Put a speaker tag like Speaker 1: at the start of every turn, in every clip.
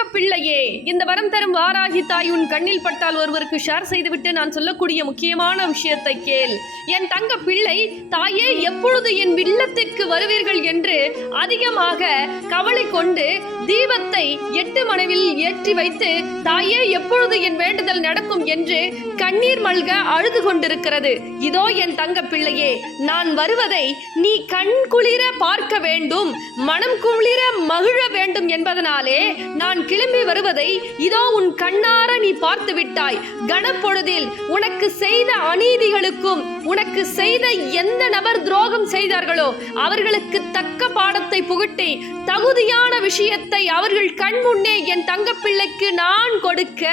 Speaker 1: தங்க பிள்ளையே இந்த வரம் தரும் வாராகி தாய் உன் கண்ணில் பட்டால் ஒருவருக்கு ஷேர் செய்துவிட்டு நான் சொல்லக்கூடிய முக்கியமான விஷயத்தை கேள். என் தங்க பிள்ளை தாயே எப்பொழுது என் வில்லத்திற்கு வருவீர்கள் என்று அதிகமாக கவலை கொண்டு தீபத்தை எட்டு மனைவில் ஏற்றி வைத்து தாயே எப்பொழுது என் வேண்டுதல் நடக்கும் என்று கண்ணீர் மல்க அழுது கொண்டிருக்கிறது. இதோ என் தங்க பிள்ளையே நான் வருவதை நீ கண் குளிர பார்க்க வேண்டும் மனம் குளிர மகிழ வேண்டும் என்பதனாலே நான் கிளம்பி வருவதை இதோ உன் கண்ணார நீ பார்த்து விட்டாய் கணப்பொழுதில் உனக்கு செய்த அநீதிகளுக்கும் உனக்கு செய்த எந்த நபர் துரோகம் செய்தார்களோ அவர்களுக்கு தக்க பாடத்தை புகட்டி தகுதியான விஷயத்தை அவர்கள் கண் முன்னே என் தங்கப்பிள்ளைக்கு நான் கொடுக்க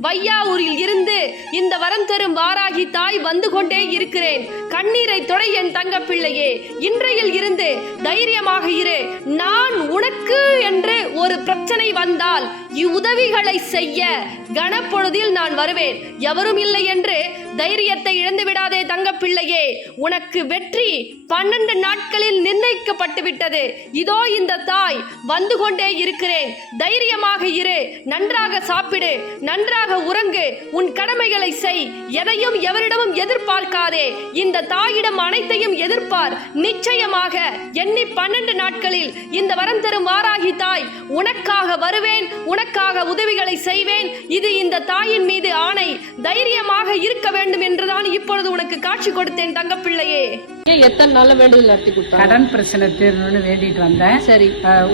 Speaker 1: வையாவூரில் இருந்து இந்த வரம் தரும் வாராகி தாய் வந்து கொண்டே இருக்கிறேன். கண்ணீரை தொடை என் தங்கப்பிள்ளையே இன்றையில் இருந்து தைரியமாக இரு. நான் உனக்கு என்று ஒரு பிரச்சனை வந்தால் কাল இவ்வுதவிகளை செய்ய கனப்பொழுதில் நான் வருவேன். எவரும் இல்லை என்று தைரியத்தை இழந்து விடாதே தங்கப்பிள்ளையே உனக்கு வெற்றி பன்னெண்டு நாட்களில் நிர்ணயிக்கப்பட்டு விட்டது இதோ இந்த தாய் வந்து கொண்டே இருக்கிறேன். தைரியமாக இரு. நன்றாக சாப்பிடு. நன்றாக உறங்கு. உன் கடமைகளை செய். எதையும் எவரிடமும் எதிர்பார்க்காதே. இந்த தாயிடம் அனைத்தையும் எதிர்ப்பார். நிச்சயமாக எண்ணி பன்னெண்டு நாட்களில் இந்த வரம் தரும் வாராகி தாய் உனக்காக வருவேன். உனக்காக உதவிகளை செய்வேன். இது இந்த தாயின் மீது ஆணை. தைரியமாக இருக்க வேண்டும் என்றுதான் இப்பொழுது உனக்கு காட்சி கொடுத்தேன் தங்கப்பிள்ளையே.
Speaker 2: எத்தனை நாள்ல வேண்டுதல் நடத்தி கொடுத்தாங்க?
Speaker 3: கடன் பிரச்சனை தீரணும்னு வேண்டிட்டு வந்தேன்.
Speaker 2: சரி.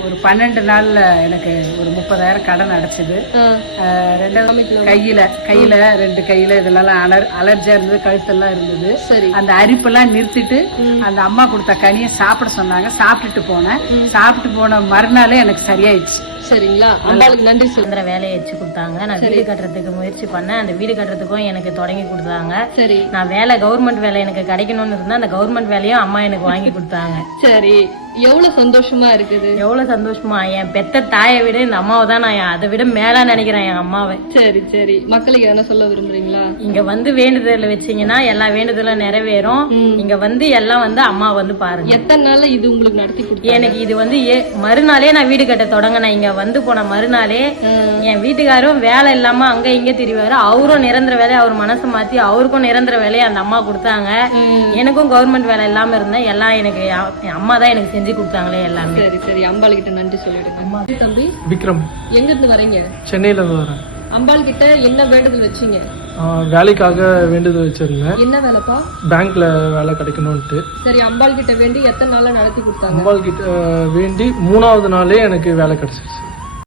Speaker 3: ஒரு பன்னெண்டு நாள்ல எனக்கு ஒரு முப்பதாயிரம் கடன் அடைச்சது. ரெண்டாவது கையில கையில ரெண்டு கையில இதெல்லாம் அலர் அலர்ஜியா இருந்தது கழுத்தெல்லாம் இருந்தது.
Speaker 2: சரி.
Speaker 3: அந்த அரிப்பெல்லாம் நிறுத்திட்டு அந்த அம்மா கொடுத்த கனியை சாப்பிட சொன்னாங்க. சாப்பிட்டுட்டு போனேன். சாப்பிட்டு போன மறுநாளே எனக்கு சரியாயிடுச்சு.
Speaker 2: சரிங்களா? அம்பாளுக்கு நன்றி
Speaker 4: சுதந்திர வேலையை வச்சு கொடுத்தாங்க. நான் வீடு கட்டுறதுக்கு முயற்சி பண்ணேன். அந்த வீடு கட்டுறதுக்கும் எனக்கு தொடங்கி கொடுத்தாங்க.
Speaker 2: சரி.
Speaker 4: நான் வேலை கவர்மெண்ட் வேலை எனக்கு கிடைக்கணும்னு இருந்தா அந்த கவர்மெண்ட் வேலையும் அம்மா எனக்கு வாங்கி கொடுத்தாங்க.
Speaker 2: சரி. எவ்வளவு சந்தோஷமா இருக்குது?
Speaker 4: எவ்வளவு சந்தோஷமா? என் பெத்த தாயை விட இந்த அம்மாவை தான் நான் அதை விட மேலா நினைக்கிறேன் என் அம்மாவை.
Speaker 2: சரி சரி. மக்களுக்கு என்ன சொல்ல விரும்புறீங்களா?
Speaker 4: இங்க வந்து வேண்டுதல் வச்சீங்கன்னா எல்லா வேண்டுதலும் நிறைவேறும். இங்க வந்து எல்லாம் வந்து அம்மா வந்து பாருங்க.
Speaker 2: எத்தனை நாள்ல இது உங்களுக்கு நடத்தி கொடுத்தாங்க?
Speaker 4: எனக்கு இது வந்து மறுநாளே நான் வீடு கட்ட தொடங்கினேன். இங்க வந்து போன மறுநாளே என் வீட்டுக்காரும் வேலை இல்லாம அங்க இங்க திரிவாரு. அவரும் நிரந்தர வேலையை அவர் மனசு மாத்தி அவருக்கும் நிரந்தர வேலையை அந்த அம்மா கொடுத்தாங்க. எனக்கும் கவர்மெண்ட் வேலை இல்லாம இருந்தேன். எல்லாம் எனக்கு அம்மா தான் எனக்கு செஞ்சு கொடுத்தாங்களே எல்லாமே.
Speaker 2: சரி சரி. அம்பாள் கிட்ட நன்றி சொல்லிடுங்க. தம்பி.
Speaker 5: விக்ரம்.
Speaker 2: எங்க இருந்து வரீங்க?
Speaker 5: சென்னையில இருந்து வரேன்.
Speaker 2: அம்பாள் கிட்ட என்ன வேண்டுதல் வச்சீங்க?
Speaker 5: வேலைக்காக வேண்டுதல் வச்சிருந்தேன்.
Speaker 2: என்ன வேலைப்பா?
Speaker 5: பேங்க்ல வேலை கிடைக்கணும்ட்டு
Speaker 2: சரி அம்பாள் கிட்ட வேண்டி எத்தனை நாள்ல நடத்தி கொடுத்தாங்க?
Speaker 5: அம்பாள் கிட்ட வேண்டி மூணாவது நாளே எனக்கு வேலை கிடைச்சிருச்சு